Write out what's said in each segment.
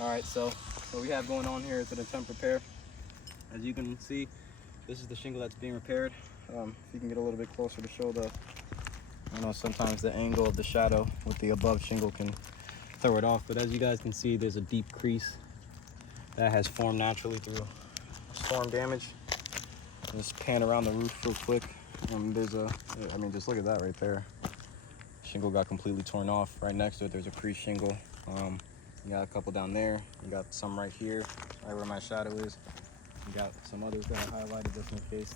All right, so what we have going on here is an attempt repair. As you can see, this is the shingle that's being repaired. If you can get a little bit closer to show the, I know sometimes the angle of the shadow with the above shingle can throw it off, but as you guys can see, there's a deep crease that has formed naturally through storm damage. Just pan around the roof real quick. There's a, I mean, just look at that right there. Shingle got completely torn off. Right next to it, there's a crease shingle. You got a couple down there. You got some right here, right where my shadow is. You got some others that I highlighted just in case.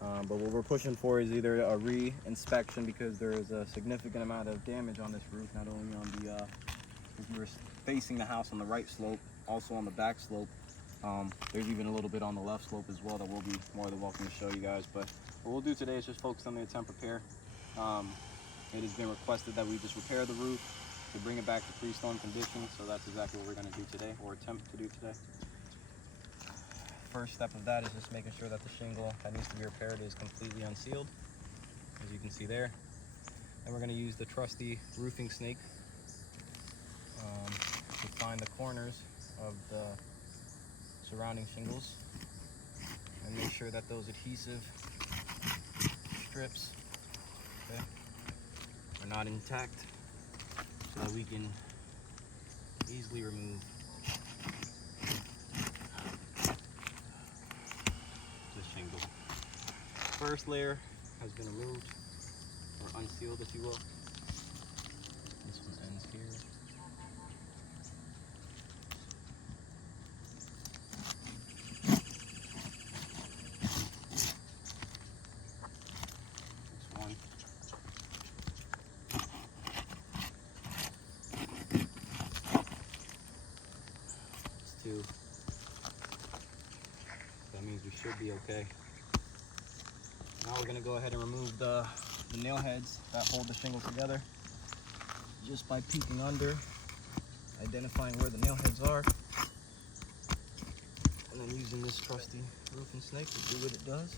But what we're pushing for is either a re-inspection because there is a significant amount of damage on this roof, not only on the, if you were facing the house on the right slope, also on the back slope. There's even a little bit on the left slope as well that we'll be more than welcome to show you guys. But what we'll do today is just focus on the attempt repair. It has been requested that we just repair the roof to bring it back to pre-storm condition. So that's exactly what we're going to do today, or attempt to do today. First step of that is just making sure that the shingle that needs to be repaired is completely unsealed, as you can see there. And we're going to use the trusty roofing snake to find the corners of the surrounding shingles and make sure that those adhesive strips, okay, are not intact, so that we can easily remove the shingle. First layer has been removed, or unsealed if you will. This one ends here. Two. That means we should be okay. Now we're gonna go ahead and remove the nail heads that hold the shingle together just by peeking under, identifying where the nail heads are, and then using this trusty roofing snake to do what it does.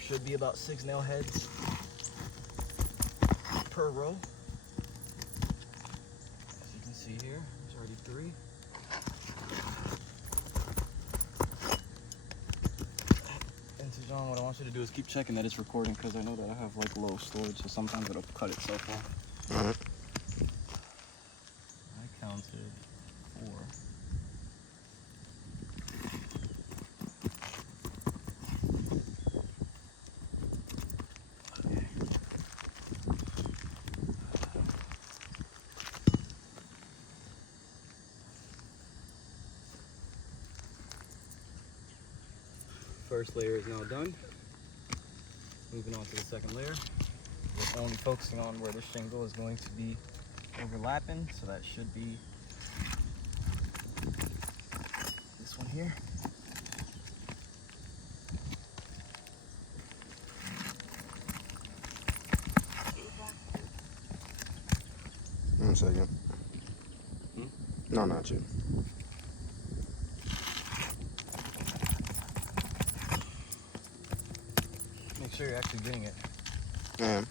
Should be about 6 nail heads per row. As you can see here, there's already 3. And so John, what I want you to do is keep checking that it's recording, because I know that I have like low storage, so sometimes it'll cut itself off. All right. I counted 4. First layer is now done. Moving on to the second layer. We're only focusing on where the shingle is going to be overlapping, so that should be this one here. One second. No, not you. Make sure you're actually getting it. Yeah.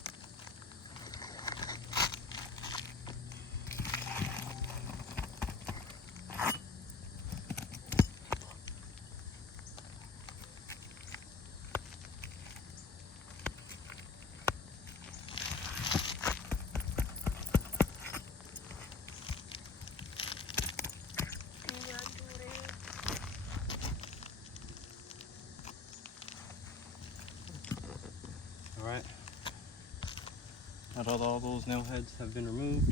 All right. Now that all those nail heads have been removed,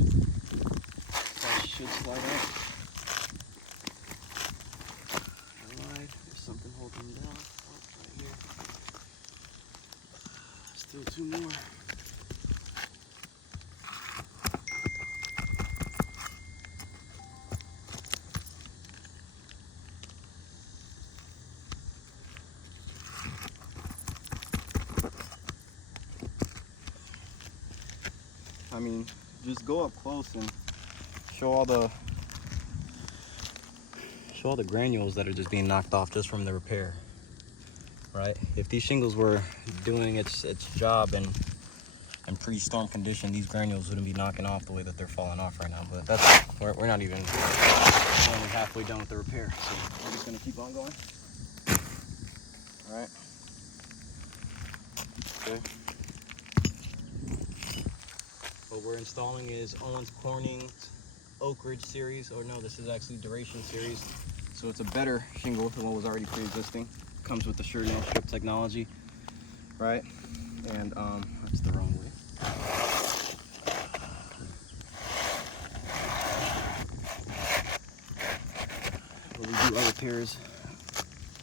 that should slide out. Alright, there's something holding them down. Oh, right here. Still 2 more. I mean, just go up close and show all the granules that are just being knocked off just from the repair, right? If these shingles were doing its job and in pre-storm condition, these granules wouldn't be knocking off the way that they're falling off right now. But we're not even only halfway done with the repair, so we're just gonna keep on going. All right. Okay. What we're installing is Owens Corning's Oak Ridge series, or no, this is actually Duration series. So it's a better shingle than what was already pre-existing. Comes with the sure nail strip technology, right? And that's the wrong way. When we do our repairs,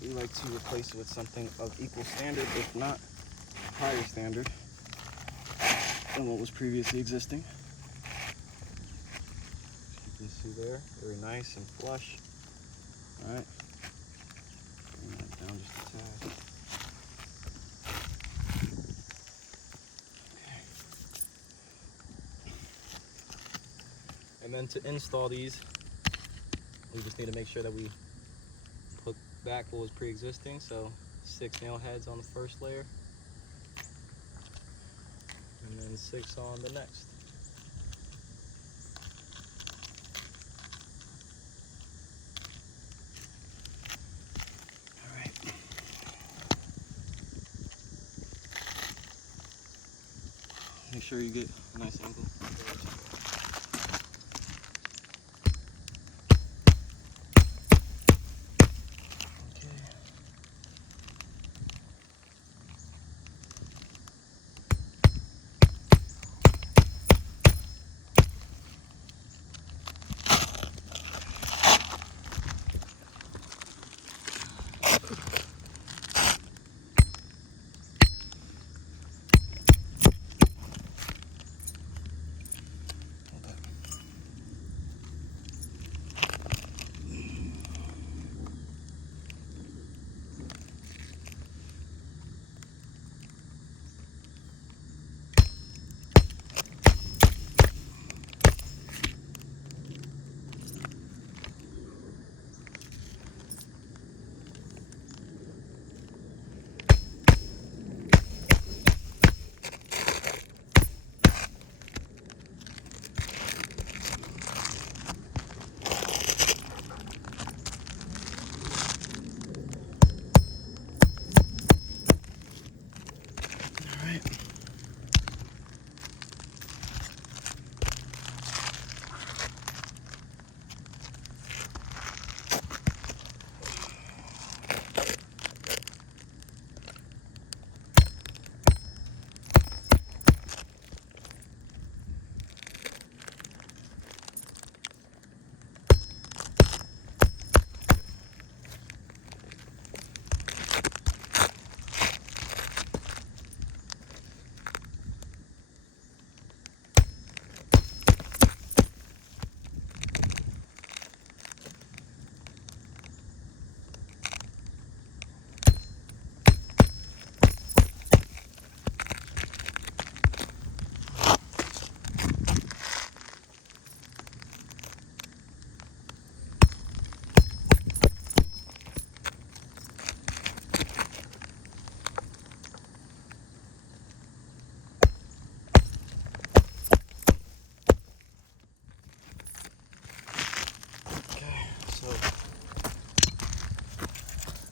we like to replace it with something of equal standard, if not higher standard, than what was previously existing. You can see there, very nice and flush. All right, bring that down just a tad. Okay. And then to install these, we just need to make sure that we put back what was pre-existing. So 6 nail heads on the first layer, and then 6 on the next. All right. Make sure you get a nice angle.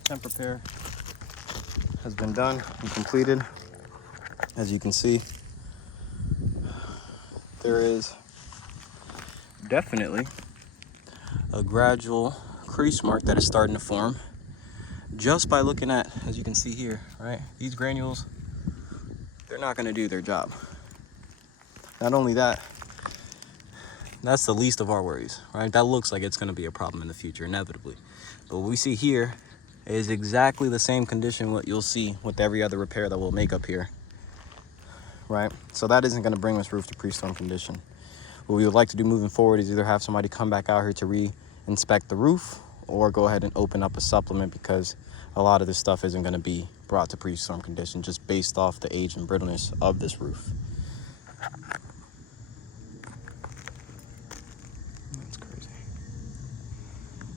Temp repair has been done and completed. As you can see, there is definitely a gradual crease mark that is starting to form just by looking at, as you can see here, right? These granules, they're not going to do their job. Not only that, that's the least of our worries, right? That looks like it's going to be a problem in the future, inevitably. But what we see here is exactly the same condition what you'll see with every other repair that we'll make up here, right? So that isn't going to bring this roof to pre-storm condition. What we would like to do moving forward is either have somebody come back out here to re-inspect the roof, or go ahead and open up a supplement, because a lot of this stuff isn't going to be brought to pre-storm condition just based off the age and brittleness of this roof.